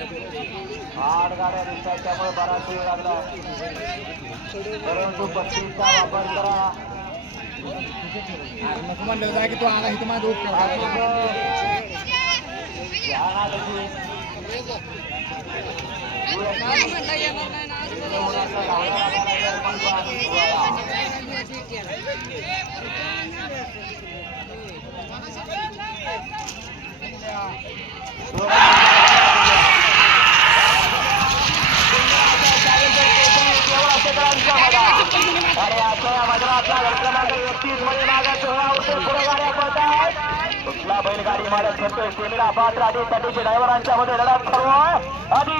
आठ गाड्या दिसतात त्यामुळे बराच वेळ लागला. परंतु बत्तीसचा वापर करा. म्हणलं जा की तू आला इथं माझं अरे आपला या क्रमांक एकतीसमध्ये मागा सोळा उतर पुढे गाड्या पळतात कुठला बैलगाडी मालक म्हणतोय सेमीला पात्र आधी ड्रायव्हरांच्या मध्ये लढत करू आधी